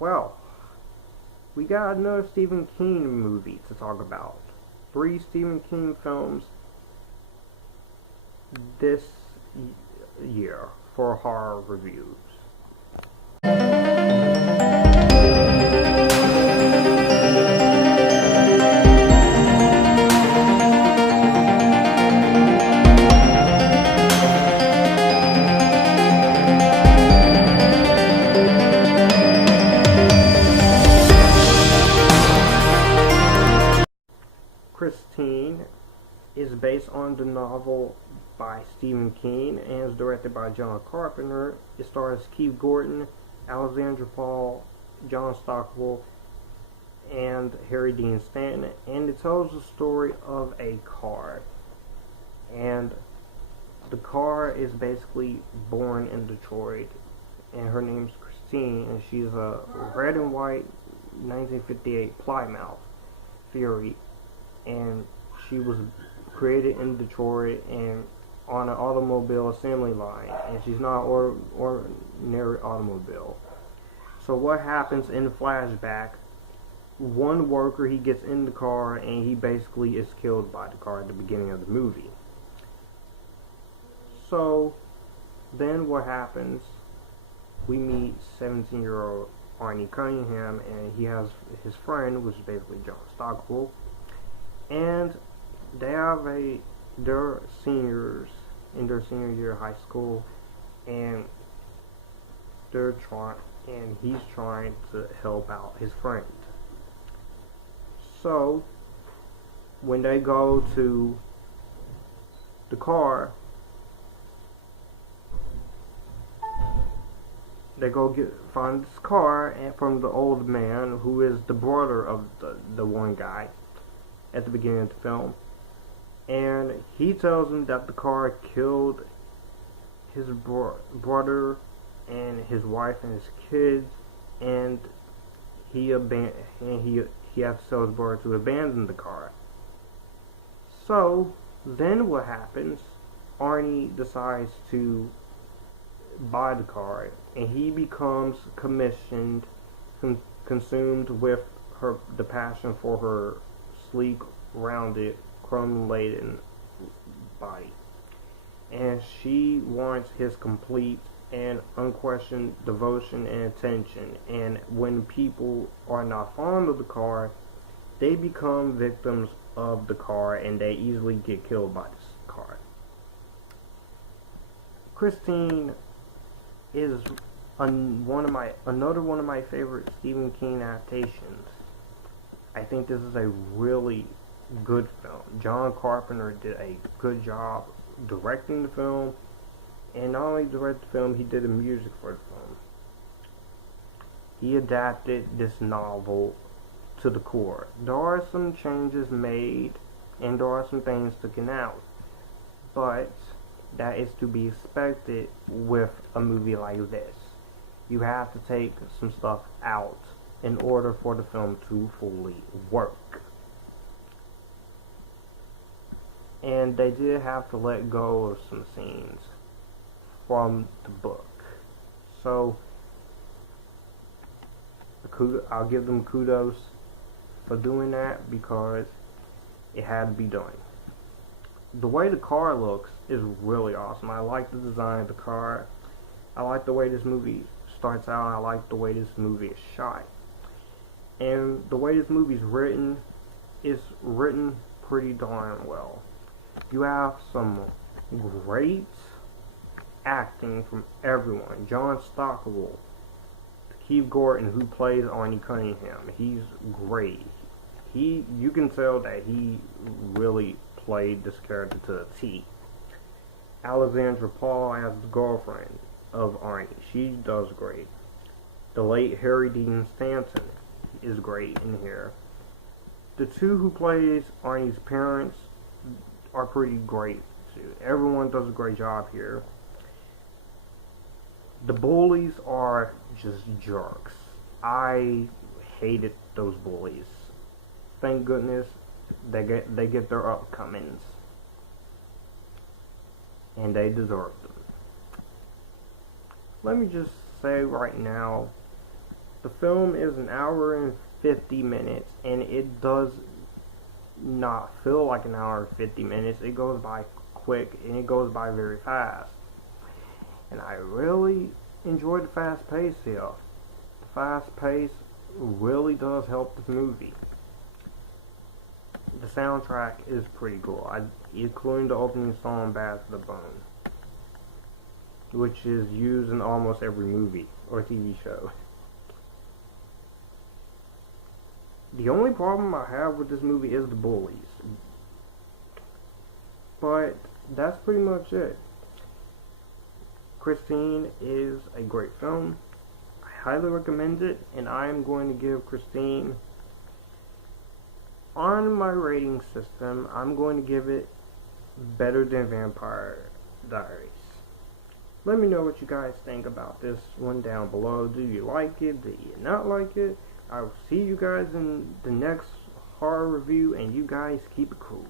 Well, we got another Stephen King movie to talk about. 3 Stephen King films this year for horror reviews. Christine is based on the novel by Stephen King and is directed by John Carpenter. It stars Keith Gordon, Alexandra Paul, John Stockwell, and Harry Dean Stanton, and it tells the story of a car. And the car is basically born in Detroit, and her name's Christine, and she's a red and white 1958 Plymouth Fury, and she was created in Detroit and on an automobile assembly line, and she's not an ordinary automobile. So what happens in the flashback, one worker, he gets in the car and he basically is killed by the car at the beginning of the movie. So then what happens, we meet 17-year-old Arnie Cunningham, and he has his friend, which is basically John Stockwell, and they're seniors in their senior year of high school, and he's trying to help out his friend. So when they go to the car, they go find this car and from the old man who is the brother of the one guy at the beginning of the film, and he tells him that the car killed his brother and his wife and his kids, and he has to tell his brother to abandon the car. So then what happens, Arnie decides to buy the car, and he becomes consumed with the passion for her sleek, rounded, chrome-laden body, and she wants his complete and unquestioned devotion and attention. And when people are not fond of the car, they become victims of the car, and they easily get killed by this car. Christine is another one of my favorite Stephen King adaptations. I think this is a really good film. John Carpenter did a good job directing the film, and not only directed the film, he did the music for the film. He adapted this novel to the core. There are some changes made, and there are some things taken out, but that is to be expected with a movie like this. You have to take some stuff out in order for the film to fully work. And they did have to let go of some scenes from the book. So I'll give them kudos for doing that, because it had to be done. The way the car looks is really awesome. I like the design of the car. I like the way this movie starts out. I like the way this movie is shot. And the way this movie is written pretty darn well. You have some great acting from everyone. John Stockwell, Keith Gordon, who plays Arnie Cunningham, he's great. You can tell that he really played this character to a T. Alexandra Paul as the girlfriend of Arnie, she does great. The late Harry Dean Stanton is great in here. The two who plays Arnie's parents are pretty great too. Everyone does a great job here. The bullies are just jerks. I hated those bullies. Thank goodness they get their upcomings, and they deserve them. Let me just say right now, The film is an hour and 50 minutes, and it does not feel like an hour and 50 minutes. It goes by quick, and it goes by very fast. And I really enjoyed the fast pace here. The fast pace really does help this movie. The soundtrack is pretty cool, including the opening song "Bad to the Bone," which is used in almost every movie or TV show. The only problem I have with this movie is the bullies. But that's pretty much it. Christine is a great film. I highly recommend it, and I am going to give Christine, on my rating system, I'm going to give it better than Vampire Diaries. Let me know what you guys think about this one down below. Do you like it? Do you not like it? I will see you guys in the next horror review, and you guys keep it cool.